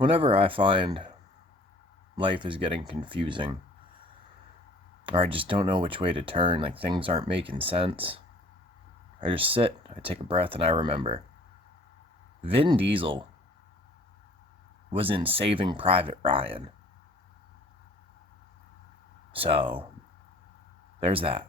Whenever I find life is getting confusing, or I just don't know which way to turn, like things aren't making sense, I just sit, I take a breath, and I remember Vin Diesel was in Saving Private Ryan. So, there's that.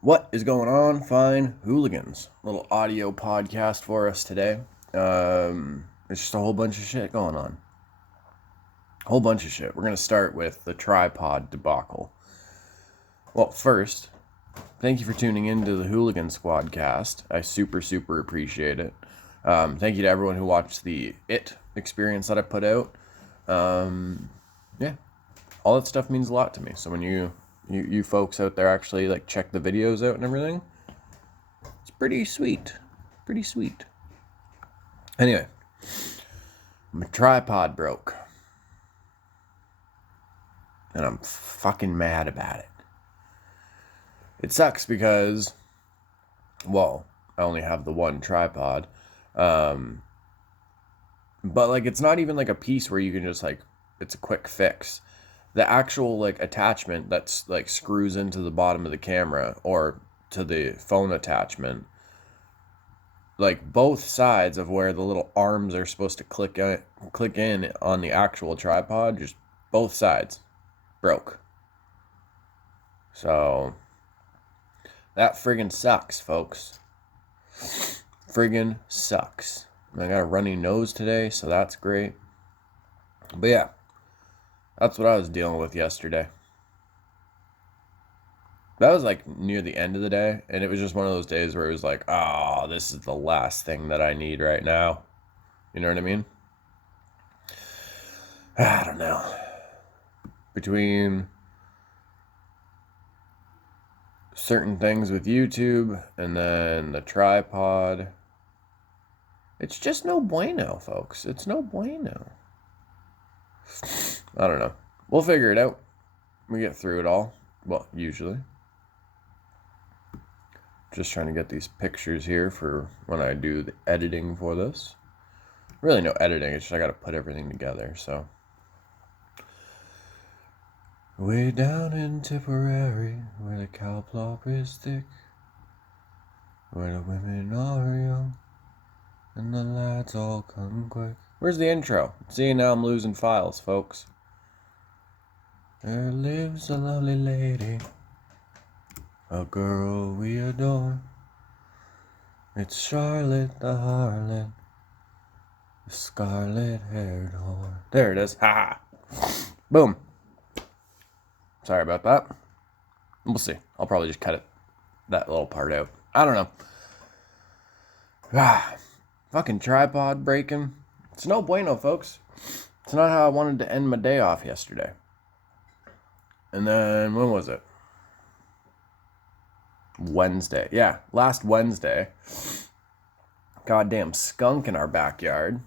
What is going on, fine hooligans? Little audio podcast for us today. It's just a whole bunch of shit going on. Whole bunch of shit. We're going to start with the Tripod Debacle. Well, first, thank you for tuning in to the Hooligan SquadCast. I super appreciate it. Thank you to everyone who watched the It experience that I put out. Yeah, all that stuff means a lot to me. So when you folks out there actually like check the videos out and everything, it's pretty sweet. Anyway, my tripod broke. And I'm fucking mad about it. It sucks because, well, I only have the one tripod. But like it's not even like a piece where you can just like, it's a quick fix. The actual like attachment that's like screws into the bottom of the camera or to the phone attachment, like both sides of where the little arms are supposed to click in on the actual tripod, just both sides broke. So that friggin' sucks, folks. Friggin' sucks. I got a runny nose today, so that's great. But yeah, that's what I was dealing with yesterday. That was like near the end of the day, and it was just one of those days where it was like, oh, this is the last thing that I need right now. You know what I mean? I don't know. Between certain things with YouTube and then the tripod, it's just no bueno, folks. It's no bueno. I don't know. We'll figure it out. We get through it all. Well, usually. Just trying to get these pictures here for when I do the editing for this. Really no editing, it's just I gotta put everything together, so. Way down in Tipperary, where the cow plop is thick, where the women are young, and the lads all come quick. Where's the intro? See, now I'm losing files, folks. There lives a lovely lady, a girl we adore. It's Charlotte the harlot, the scarlet-haired whore. There it is. Ha ha. Boom. Sorry about that. We'll see. I'll probably just cut that little part out. I don't know. Fucking tripod breaking. It's no bueno, folks. It's not how I wanted to end my day off yesterday. And then, when was it? Wednesday. Yeah, last Wednesday. Goddamn skunk in our backyard.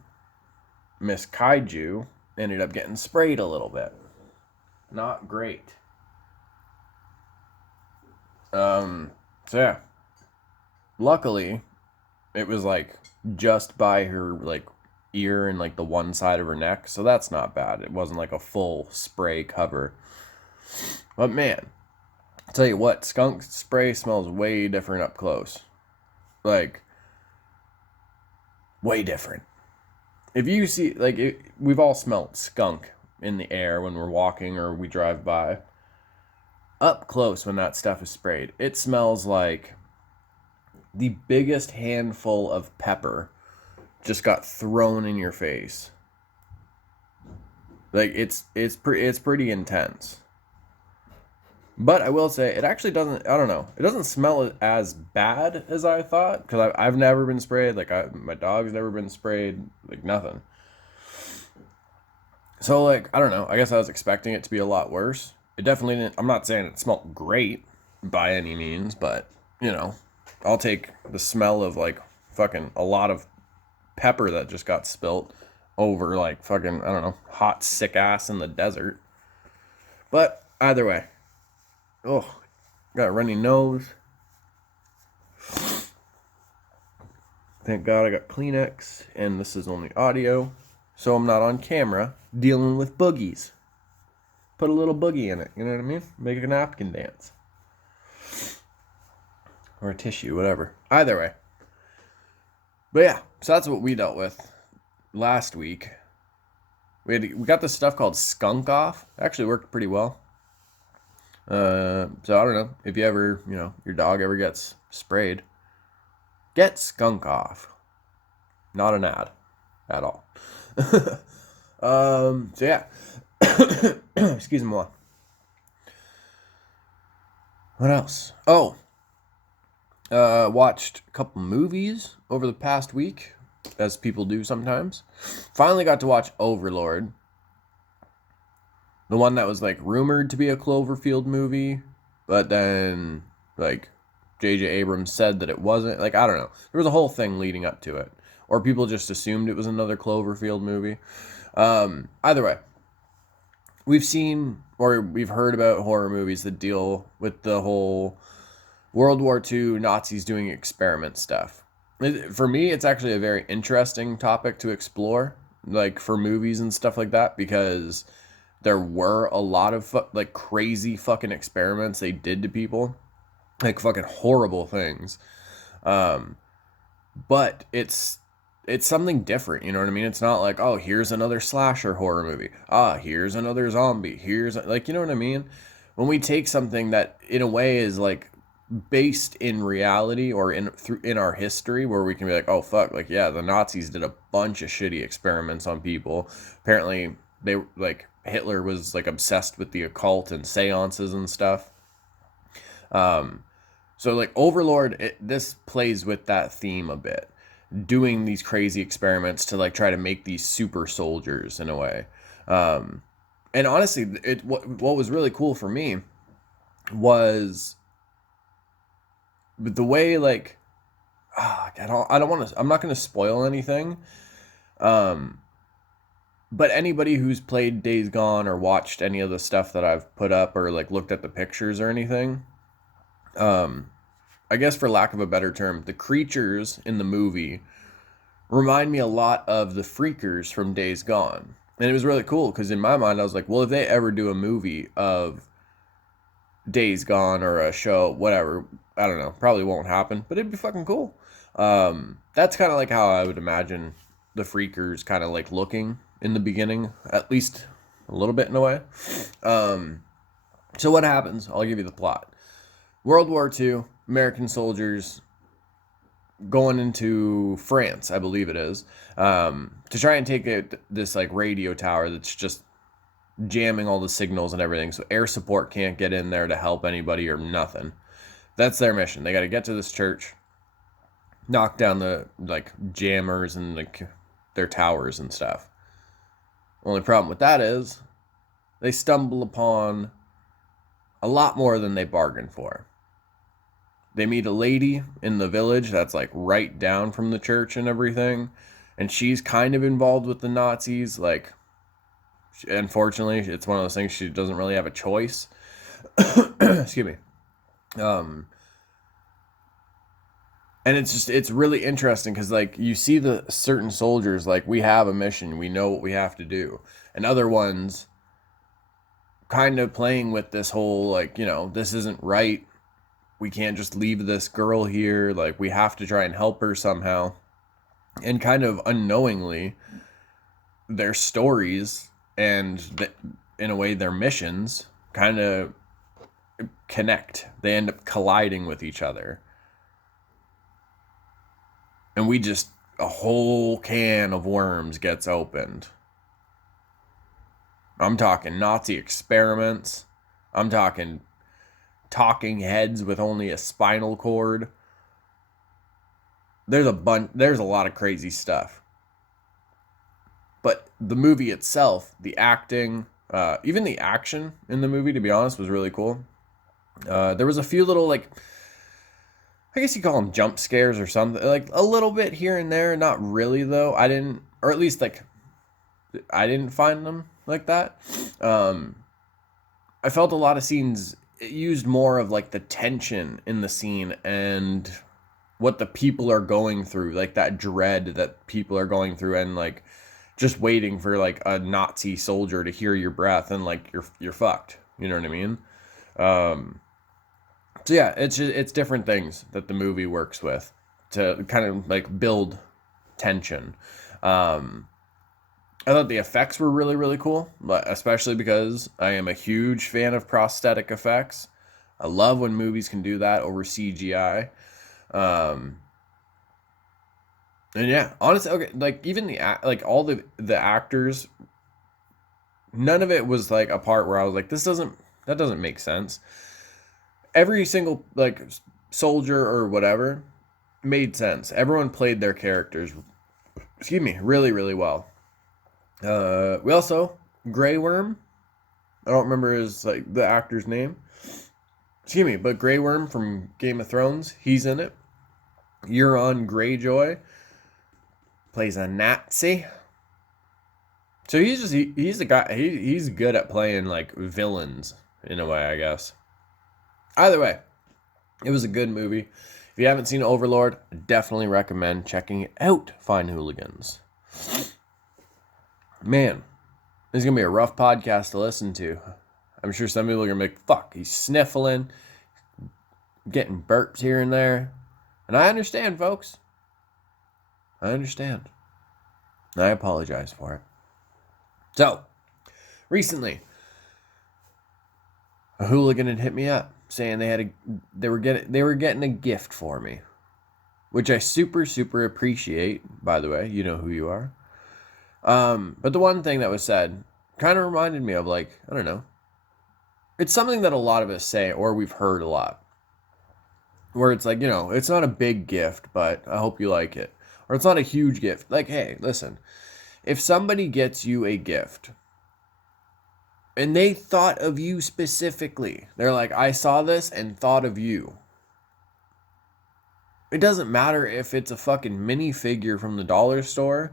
Miss Kaiju ended up getting sprayed a little bit. Not great. So yeah. Luckily, it was like just by her like ear and like the one side of her neck, so that's not bad. It wasn't like a full spray cover. But man, I'll tell you what, skunk spray smells way different up close. Like, way different. If you see, like, we've all smelled skunk in the air when we're walking or we drive by. Up close when that stuff is sprayed, it smells like the biggest handful of pepper just got thrown in your face. Like, it's pretty intense. But I will say, it actually doesn't, I don't know, it doesn't smell as bad as I thought, because I've never been sprayed, like, my dog's never been sprayed, like, nothing. So, like, I don't know, I guess I was expecting it to be a lot worse. It definitely didn't, I'm not saying it smelled great by any means, but, you know, I'll take the smell of, like, fucking a lot of pepper that just got spilt over like fucking, I don't know, hot sick ass in the desert. But either way, oh, got a runny nose. Thank God I got Kleenex, and this is only audio, so I'm not on camera dealing with boogies. Put a little boogie in it, you know what I mean? Make a napkin dance. Or a tissue, whatever. Either way. But yeah, so that's what we dealt with last week. We got this stuff called skunk off. It actually worked pretty well. So I don't know, if you ever, your dog ever gets sprayed, get skunk off. Not an ad at all. So yeah. Excuse me. What else? Oh, watched a couple movies over the past week, as people do sometimes. Finally got to watch Overlord. The one that was like rumored to be a Cloverfield movie, but then like J.J. Abrams said that it wasn't. Like, I don't know. There was a whole thing leading up to it. Or people just assumed it was another Cloverfield movie. Either way, we've seen or we've heard about horror movies that deal with the whole World War II Nazis doing experiment stuff. For me, it's actually a very interesting topic to explore, like for movies and stuff like that, because there were a lot of like crazy fucking experiments they did to people, like fucking horrible things. But it's something different, you know what I mean? It's not like, oh, here's another slasher horror movie. Here's another zombie. Here's like, you know what I mean? When we take something that in a way is like based in reality or in our history, where we can be like, oh fuck, like yeah, the Nazis did a bunch of shitty experiments on people. Apparently they like Hitler was like obsessed with the occult and seances and stuff. So like Overlord, this plays with that theme a bit, doing these crazy experiments to like try to make these super soldiers in a way. And honestly, what was really cool for me was the way like I don't want to, I'm not going to spoil anything. But anybody who's played Days Gone or watched any of the stuff that I've put up or like looked at the pictures or anything, I guess for lack of a better term, the creatures in the movie remind me a lot of the freakers from Days Gone. And it was really cool because in my mind I was like, well, if they ever do a movie of Days Gone or a show, whatever, I don't know, probably won't happen, but it'd be fucking cool. That's kind of like how I would imagine the freakers kind of like looking in the beginning, at least a little bit in a way. So what happens? I'll give you the plot. World War II, American soldiers going into France, I believe it is, to try and take this like radio tower that's just jamming all the signals and everything, so air support can't get in there to help anybody or nothing. That's their mission. They got to get to this church, knock down the like jammers and like their towers and stuff. Only problem with that is they stumble upon a lot more than they bargained for. They meet a lady in the village that's like right down from the church and everything, and she's kind of involved with the Nazis. Like, unfortunately, it's one of those things, she doesn't really have a choice. Excuse me. And it's really interesting because like you see the certain soldiers, like we have a mission, we know what we have to do, and other ones kind of playing with this whole like, this isn't right, we can't just leave this girl here, like we have to try and help her somehow. And kind of unknowingly, their stories and in a way their missions kind of connect. They end up colliding with each other. And a whole can of worms gets opened. I'm talking Nazi experiments. I'm talking heads with only a spinal cord. There's a lot of crazy stuff. But the movie itself, the acting, even the action in the movie, to be honest, was really cool. There was a few little, like, I guess you call them jump scares or something, like a little bit here and there. Not really, though. I didn't, or at least, like, I didn't find them like that. I felt a lot of scenes used more of like the tension in the scene and what the people are going through, like that dread that people are going through, and like just waiting for like a Nazi soldier to hear your breath, and like you're fucked. You know what I mean? So yeah, it's different things that the movie works with to kind of like build tension. I thought the effects were really, really cool, but especially because I am a huge fan of prosthetic effects. I love when movies can do that over CGI. And yeah, honestly, okay, like even like all the actors, none of it was like a part where I was like, that doesn't make sense. Every single like soldier or whatever made sense. Everyone played their characters, excuse me, really, really well. We also Grey Worm. I don't remember his like the actor's name. Excuse me, but Grey Worm from Game of Thrones, he's in it. Euron Greyjoy plays a Nazi. So he's the guy. He's good at playing like villains in a way, I guess. Either way, it was a good movie. If you haven't seen Overlord, I definitely recommend checking it out. Fine Hooligans. Man, this is gonna be a rough podcast to listen to. I'm sure some people are gonna be like, "Fuck, he's sniffling, getting burps here and there," and I understand, folks. I understand. I apologize for it. So, recently, a hooligan had hit me up saying they were getting a gift for me, which I super appreciate. By the way, you know who you are. But the one thing that was said kind of reminded me of like, I don't know. It's something that a lot of us say or we've heard a lot. Where it's like, it's not a big gift, but I hope you like it. Or it's not a huge gift. Like, hey, listen. If somebody gets you a gift and they thought of you specifically, they're like, I saw this and thought of you. It doesn't matter if it's a fucking minifigure from the dollar store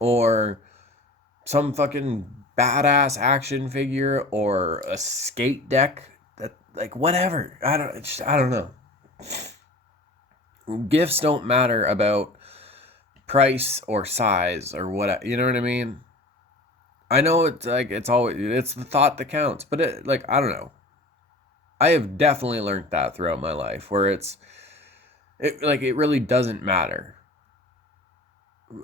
or some fucking badass action figure or a skate deck, that like whatever. I don't know. Gifts don't matter about price or size or what, you know what I mean? I know it's like it's the thought that counts, but it like I don't know. I have definitely learned that throughout my life where it really doesn't matter.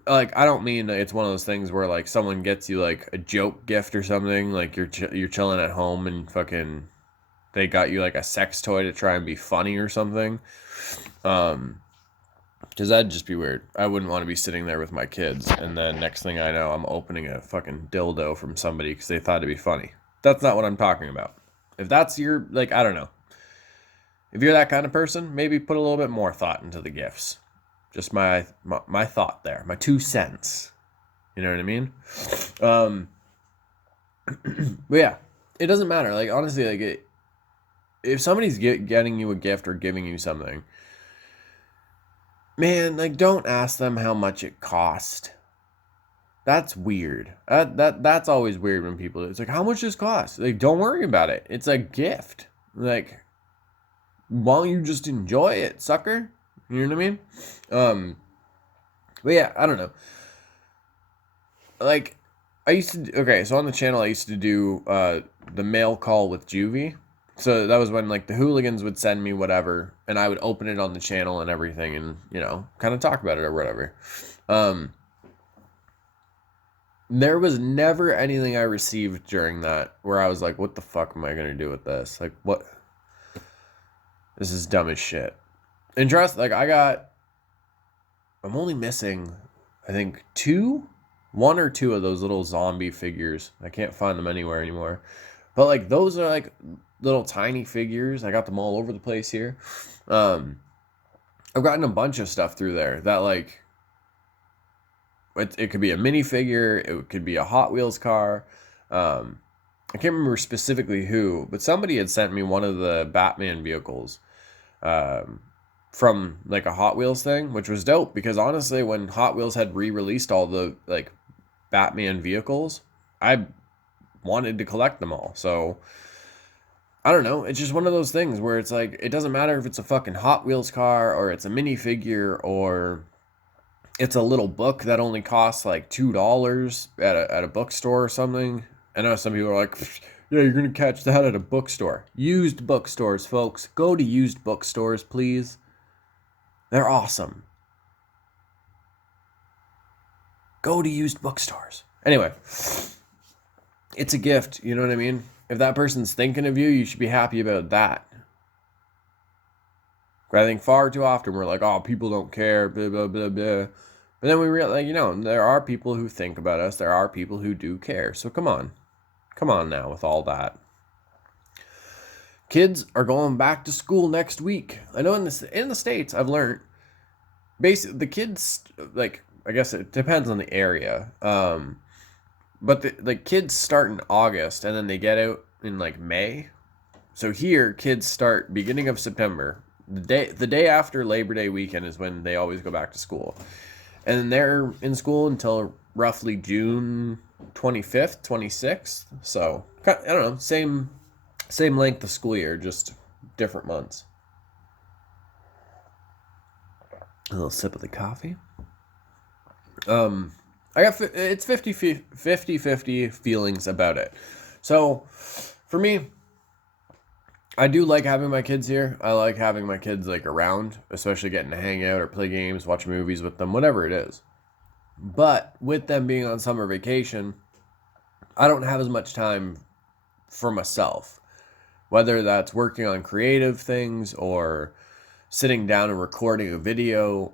Like I don't mean it's one of those things where like someone gets you like a joke gift or something, like you're chilling at home and fucking they got you like a sex toy to try and be funny or something. Because that'd just be weird. I wouldn't want to be sitting there with my kids and then next thing I know I'm opening a fucking dildo from somebody because they thought it'd be funny. That's not what I'm talking about. If that's your like, I don't know. If you're that kind of person, maybe put a little bit more thought into the gifts. Just my thought there, my 2 cents. You know what I mean? But yeah, it doesn't matter. Like honestly, like if somebody's getting you a gift or giving you something, man, like don't ask them how much it cost. That's weird. That's always weird when people. It's like how much does it cost? Like don't worry about it. It's a gift. Like why don't you just enjoy it, sucker? You know what I mean? But yeah, I don't know. Like, so on the channel I used to do the mail call with Juvie. So that was when like the hooligans would send me whatever, and I would open it on the channel and everything, and kind of talk about it or whatever. There was never anything I received during that where I was like, what the fuck am I gonna do with this? Like, what? This is dumb as shit. And trust, like I'm only missing, I think, 1 or 2 of those little zombie figures. I can't find them anywhere anymore. But like those are like little tiny figures. I got them all over the place here. I've gotten a bunch of stuff through there that like it could be a minifigure, it could be a Hot Wheels car. I can't remember specifically who, but somebody had sent me one of the Batman vehicles. From like a Hot Wheels thing, which was dope because honestly, when Hot Wheels had re-released all the like Batman vehicles. I wanted to collect them all. So I don't know. It's just one of those things where it's like, it doesn't matter if it's a fucking Hot Wheels car or it's a minifigure or it's a little book that only costs like $2 at a bookstore or something. I know some people are like, yeah, you're going to catch that at a bookstore. Used bookstores, folks. Go to used bookstores, please. They're awesome. Go to used bookstores. Anyway, it's a gift. You know what I mean? If that person's thinking of you, you should be happy about that. But I think far too often we're like, oh, people don't care, blah, blah, blah, blah. But then we realize, there are people who think about us. There are people who do care. So come on. Come on now with all that. Kids are going back to school next week. I know in the States, I've learned, basically, the kids, like, I guess it depends on the area. But the kids start in August, and then they get out in, like, May. So here, kids start beginning of September. The day after Labor Day weekend is when they always go back to school. And they're in school until roughly June 25th, 26th. So, I don't know, same length of school year, just different months. A little sip of the coffee. It's 50-50 feelings about it. So, for me, I do like having my kids here. I like having my kids, like, around, especially getting to hang out or play games, watch movies with them, whatever it is. But with them being on summer vacation, I don't have as much time for myself. Whether that's working on creative things or sitting down and recording a video,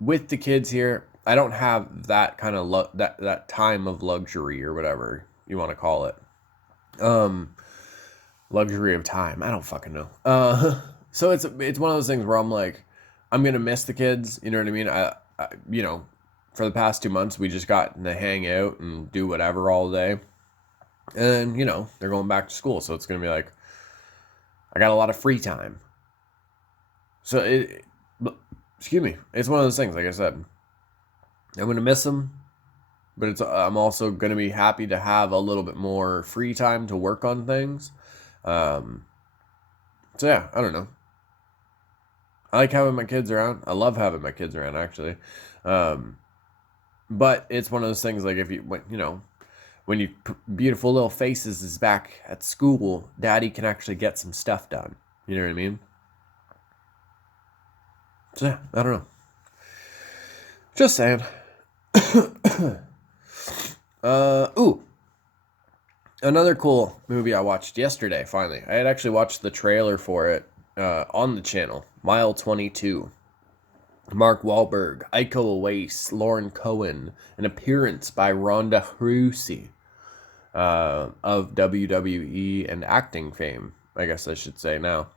with the kids here, I don't have that kind of that time of luxury or whatever you want to call it. Luxury of time. I don't fucking know. So it's one of those things where I'm like, I'm gonna miss the kids. You know what I mean? I for the past 2 months we just got to hang out and do whatever all day, and they're going back to school, so it's gonna be like I got a lot of free time. So excuse me, it's one of those things. Like I said, I'm gonna miss them, but I'm also gonna be happy to have a little bit more free time to work on things. So yeah, I don't know. I like having my kids around. I love having my kids around, actually. But it's one of those things, like, when your beautiful little faces is back at school, daddy can actually get some stuff done. You know what I mean? So yeah, I don't know. Just saying. Another cool movie I watched yesterday, finally. I had actually watched the trailer for it on the channel. Mile 22. Mark Wahlberg, Iko Uwais, Lauren Cohen, an appearance by Ronda Rousey of WWE and acting fame, I guess I should say now.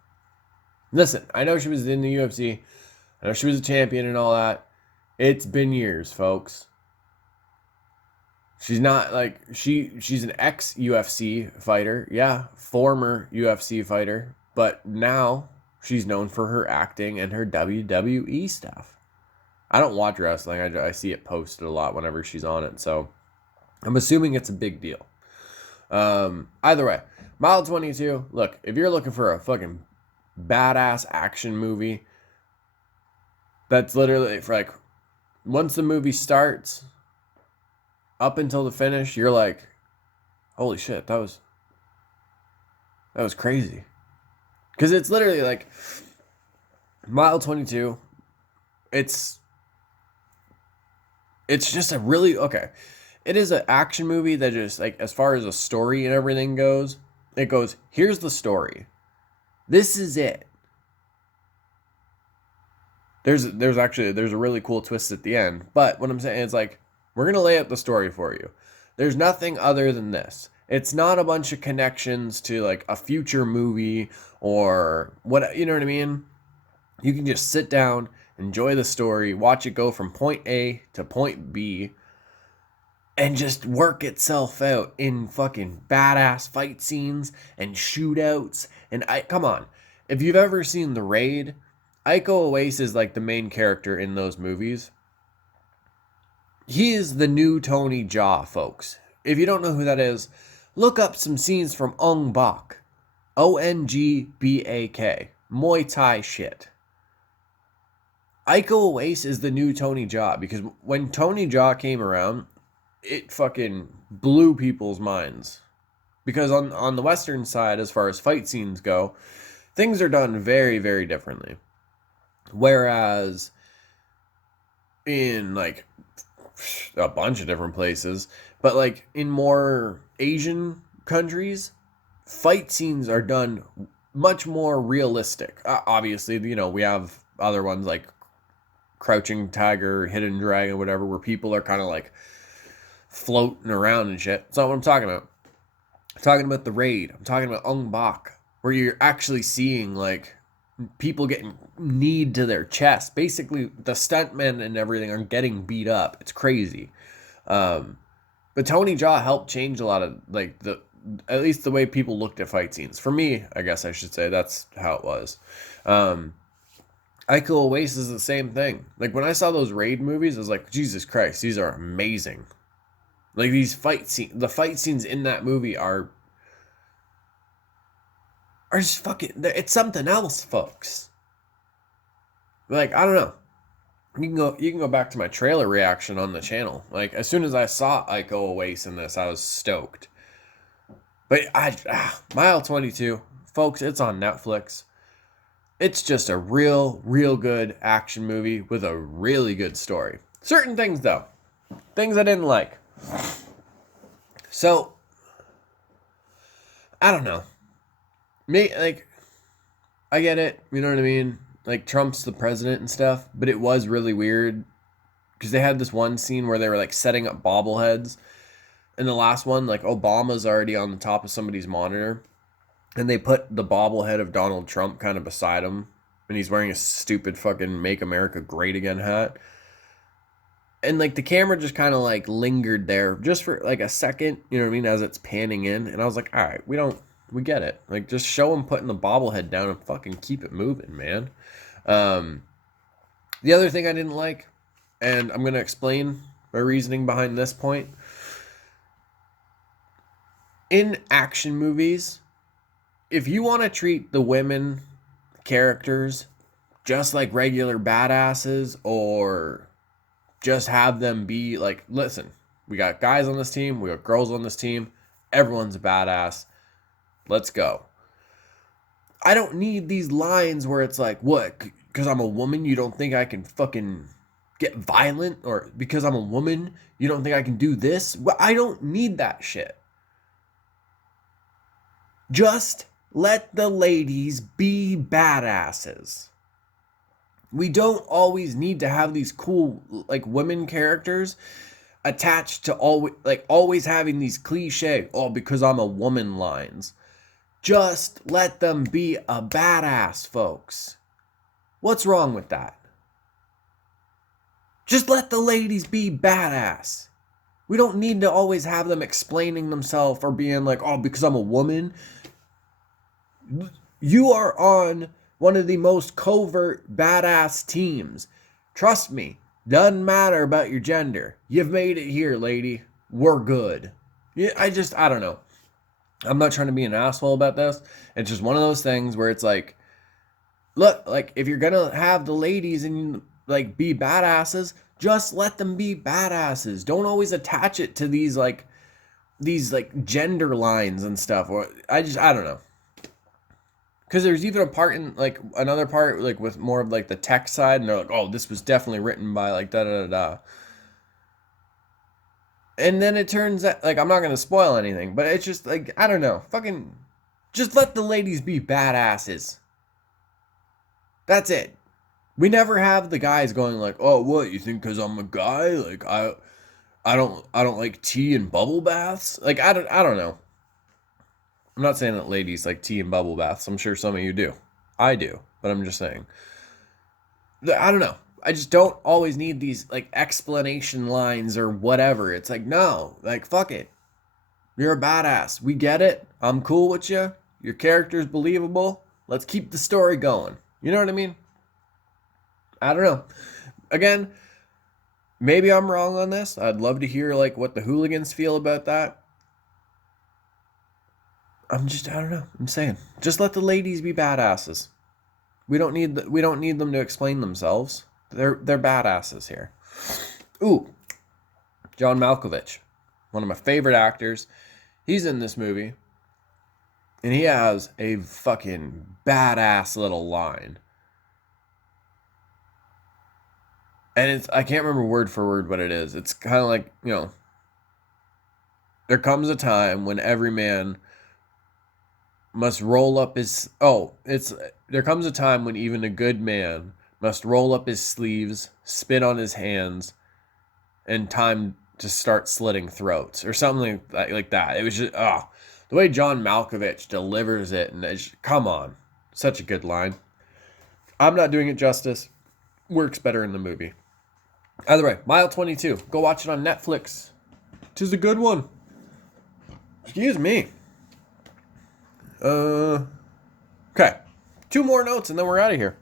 Listen, I know she was in the UFC. I know she was a champion and all that. It's been years, folks. She's not like, she's an ex-UFC fighter. Yeah, former UFC fighter. But now she's known for her acting and her WWE stuff. I don't watch wrestling. I see it posted a lot whenever she's on it. So I'm assuming it's a big deal. Either way, Mile 22. Look, if you're looking for a fucking badass action movie, that's literally for like, once the movie starts, up until the finish, you're like, holy shit, that was crazy. Because it's literally like, Mile 22, it's just a really, okay, it is an action movie that just, like, as far as a story and everything goes, it goes, here's the story. This is it. There's a really cool twist at the end. But what I'm saying is, like, we're going to lay out the story for you. There's nothing other than this. It's not a bunch of connections to, like, a future movie or what, you know what I mean? You can just sit down, enjoy the story, watch it go from point A to point B, and just work itself out in fucking badass fight scenes and shootouts. And come on, if you've ever seen The Raid, Iko Uwais is like the main character in those movies. He is the new Tony Jaa, folks. If you don't know who that is, look up some scenes from Ong Bak. Ongbak. Muay Thai shit. Iko Uwais is the new Tony Jaa, because when Tony Jaa came around, it fucking blew people's minds. Because on the Western side, as far as fight scenes go, things are done very, very differently. Whereas in like a bunch of different places, but like in more Asian countries, fight scenes are done much more realistic. Obviously, you know, we have other ones like Crouching Tiger, Hidden Dragon, whatever, where people are kind of like floating around and shit. That's not what I'm talking about. I'm talking about the Raid. I'm talking about Ong Bak, where you're actually seeing like people getting kneed to their chest. Basically, the stuntmen and everything are getting beat up. It's crazy. But Tony Jaa helped change a lot of like at least the way people looked at fight scenes. For me, I guess I should say that's how it was. Iko Uwais is the same thing. Like when I saw those Raid movies, I was like, Jesus Christ, these are amazing. Like these the fight scenes in that movie are just fucking, it's something else, folks. Like, I don't know. You can go back to my trailer reaction on the channel. Like as soon as I saw Iko Uwais in this, I was stoked. But Mile 22, folks, it's on Netflix. It's just a real good action movie with a really good story. Certain things though, things I didn't like. So, I don't know. Like, I get it, you know what I mean? Like, Trump's the president and stuff, but it was really weird because they had this one scene where they were like setting up bobbleheads. In the last one, like, Obama's already on the top of somebody's monitor, and they put the bobblehead of Donald Trump kind of beside him, and he's wearing a stupid fucking Make America Great Again hat. And like the camera just kind of like lingered there just for like a second, you know what I mean, as it's panning in. And I was like, all right, we get it. Like just show him putting the bobblehead down and fucking keep it moving, man. The other thing I didn't like, and I'm going to explain my reasoning behind this point. In action movies, if you want to treat the women characters just like regular badasses, or just have them be like, listen, we got guys on this team, we got girls on this team, everyone's a badass, let's go. I don't need these lines where it's like, what, because I'm a woman, you don't think I can fucking get violent? Or because I'm a woman, you don't think I can do this? Well, I don't need that shit. Just let the ladies be badasses. We don't always need to have these cool like women characters attached to always having these cliche, oh, because I'm a woman lines. Just let them be a badass, folks. What's wrong with that? Just let the ladies be badass. We don't need to always have them explaining themselves or being like, oh, because I'm a woman. You are on one of the most covert badass teams. Trust me, doesn't matter about your gender. You've made it here, lady. We're good. Yeah, I don't know. I'm not trying to be an asshole about this. It's just one of those things where it's like, look, like if you're gonna have the ladies and like be badasses, just let them be badasses. Don't always attach it to these gender lines and stuff. Or I don't know. Because there's even a part in, like, another part, like, with more of, like, the tech side, and they're like, oh, this was definitely written by, like, da-da-da-da. And then it turns out, like, I'm not going to spoil anything, but it's just, like, I don't know. Fucking, just let the ladies be badasses. That's it. We never have the guys going like, oh, what, you think because I'm a guy? Like, I don't like tea and bubble baths? Like, I don't know. I'm not saying that ladies like tea and bubble baths. I'm sure some of you do. I do. But I'm just saying. I don't know. I just don't always need these like explanation lines or whatever. It's like, no. Like, fuck it. You're a badass. We get it. I'm cool with you. Your character's believable. Let's keep the story going. You know what I mean? I don't know. Again, maybe I'm wrong on this. I'd love to hear like what the hooligans feel about that. I don't know. I'm saying, just let the ladies be badasses. We don't need them to explain themselves. They're badasses here. Ooh, John Malkovich, one of my favorite actors. He's in this movie, and he has a fucking badass little line. And I can't remember word for word what it is. It's kind of like, there comes a time when every man must roll up his... there comes a time when even a good man must roll up his sleeves, spit on his hands, and time to start slitting throats. Or something like that. It was just... the way John Malkovich delivers it, and come on. Such a good line. I'm not doing it justice. Works better in the movie. Either way, Mile 22. Go watch it on Netflix. 'Tis a good one. Excuse me. Okay. 2 more notes and then we're out of here.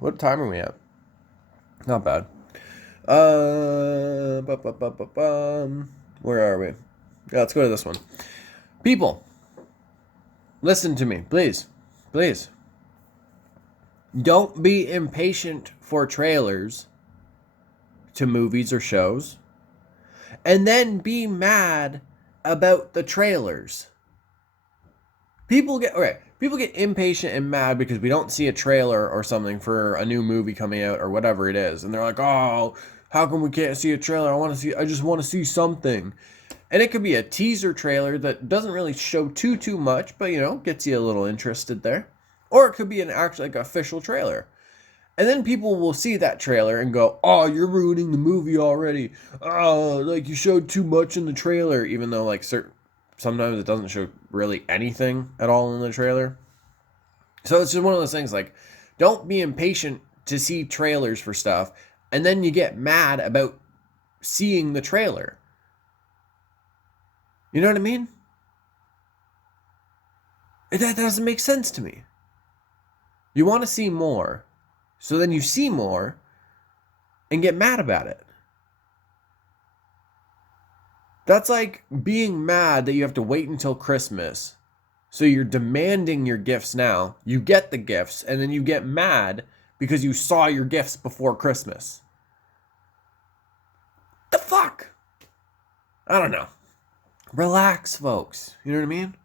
What time are we at? Not bad. Where are we? Yeah, let's go to this one. People, listen to me, please. Please. Don't be impatient for trailers to movies or shows, and then be mad about the trailers. People get impatient and mad because we don't see a trailer or something for a new movie coming out or whatever it is, and they're like, "Oh, how come we can't see a trailer? I just want to see something." And it could be a teaser trailer that doesn't really show too much, but gets you a little interested there. Or it could be an actual official trailer. And then people will see that trailer and go, "Oh, you're ruining the movie already. Oh, you showed too much in the trailer," even though sometimes it doesn't show really anything at all in the trailer. So it's just one of those things, don't be impatient to see trailers for stuff, and then you get mad about seeing the trailer. You know what I mean? That doesn't make sense to me. You want to see more. So then you see more and get mad about it. That's like being mad that you have to wait until Christmas. So you're demanding your gifts now. You get the gifts and then you get mad because you saw your gifts before Christmas. The fuck? I don't know. Relax, folks. You know what I mean?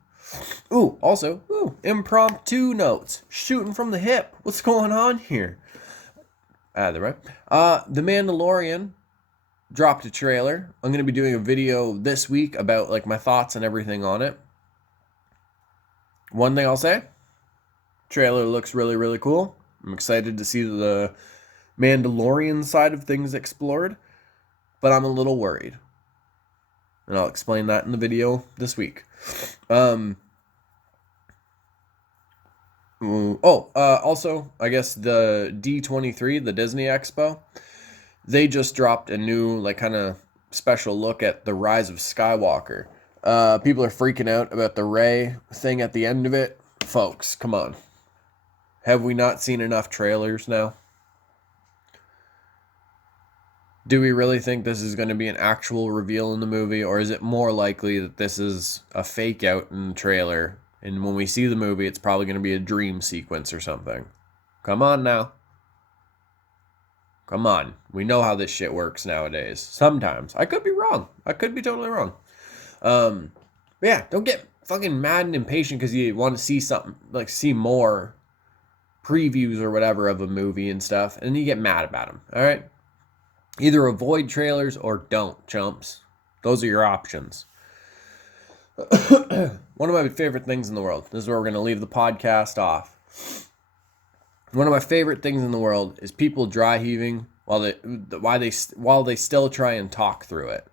Also, impromptu notes. Shooting from the hip. What's going on here? The Mandalorian dropped a trailer. I'm going to be doing a video this week about my thoughts and everything on it. One thing I'll say, trailer looks really, really cool. I'm excited to see the Mandalorian side of things explored, but I'm a little worried. And I'll explain that in the video this week. Also, I guess the D23, the Disney Expo, they just dropped a new, kind of special look at the Rise of Skywalker. People are freaking out about the Rey thing at the end of it. Folks, come on. Have we not seen enough trailers now? Do we really think this is going to be an actual reveal in the movie, or is it more likely that this is a fake out in the trailer, and when we see the movie, it's probably going to be a dream sequence or something? Come on now. Come on. We know how this shit works nowadays. Sometimes. I could be wrong. I could be totally wrong. Yeah, don't get fucking mad and impatient because you want to see something, see more previews or whatever of a movie and stuff, and then you get mad about them, all right? Either avoid trailers or don't, chumps. Those are your options. One of my favorite things in the world. This is where we're going to leave the podcast off. One of my favorite things in the world is people dry heaving while they still try and talk through it.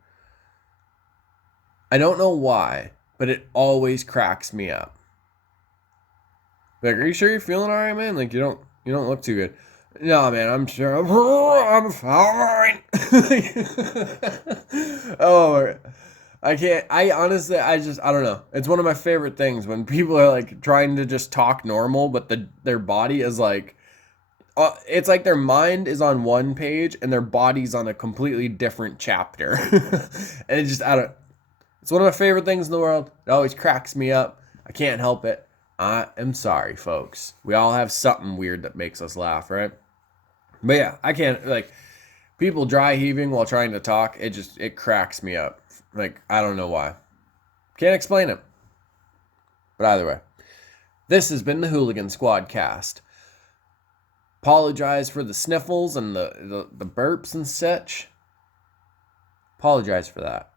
I don't know why, but it always cracks me up. Are you sure you're feeling all right, man? You don't look too good. No, man, I'm sure I'm fine. Oh, I can't. I honestly, I don't know. It's one of my favorite things when people are trying to just talk normal, but their body is it's like their mind is on one page and their body's on a completely different chapter. And it just, I don't, it's one of my favorite things in the world. It always cracks me up. I can't help it. I am sorry, folks. We all have something weird that makes us laugh, right? But yeah, I can't, like, people dry heaving while trying to talk, it cracks me up. Like, I don't know why. Can't explain it. But either way, this has been the Hooligan SquadCast. Apologize for the sniffles and the burps and such. Apologize for that.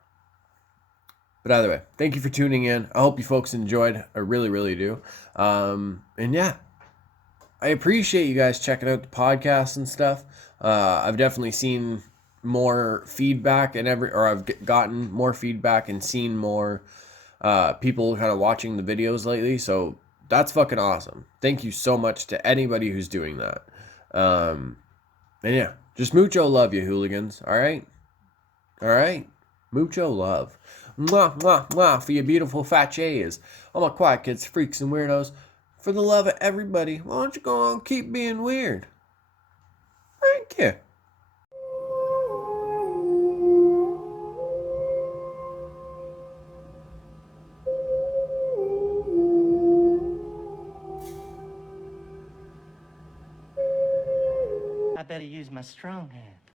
But either way, thank you for tuning in. I hope you folks enjoyed. I really, really do. And yeah, I appreciate you guys checking out the podcast and stuff. I've definitely seen more feedback I've gotten more feedback and seen more people kind of watching the videos lately. So that's fucking awesome. Thank you so much to anybody who's doing that. And yeah, just mucho love, you hooligans. All right. Mucho love. Mwah, mwah, mwah for your beautiful fat J's. All my quiet kids, freaks, and weirdos. For the love of everybody, why don't you go on and keep being weird? Thank you. I better use my strong hand.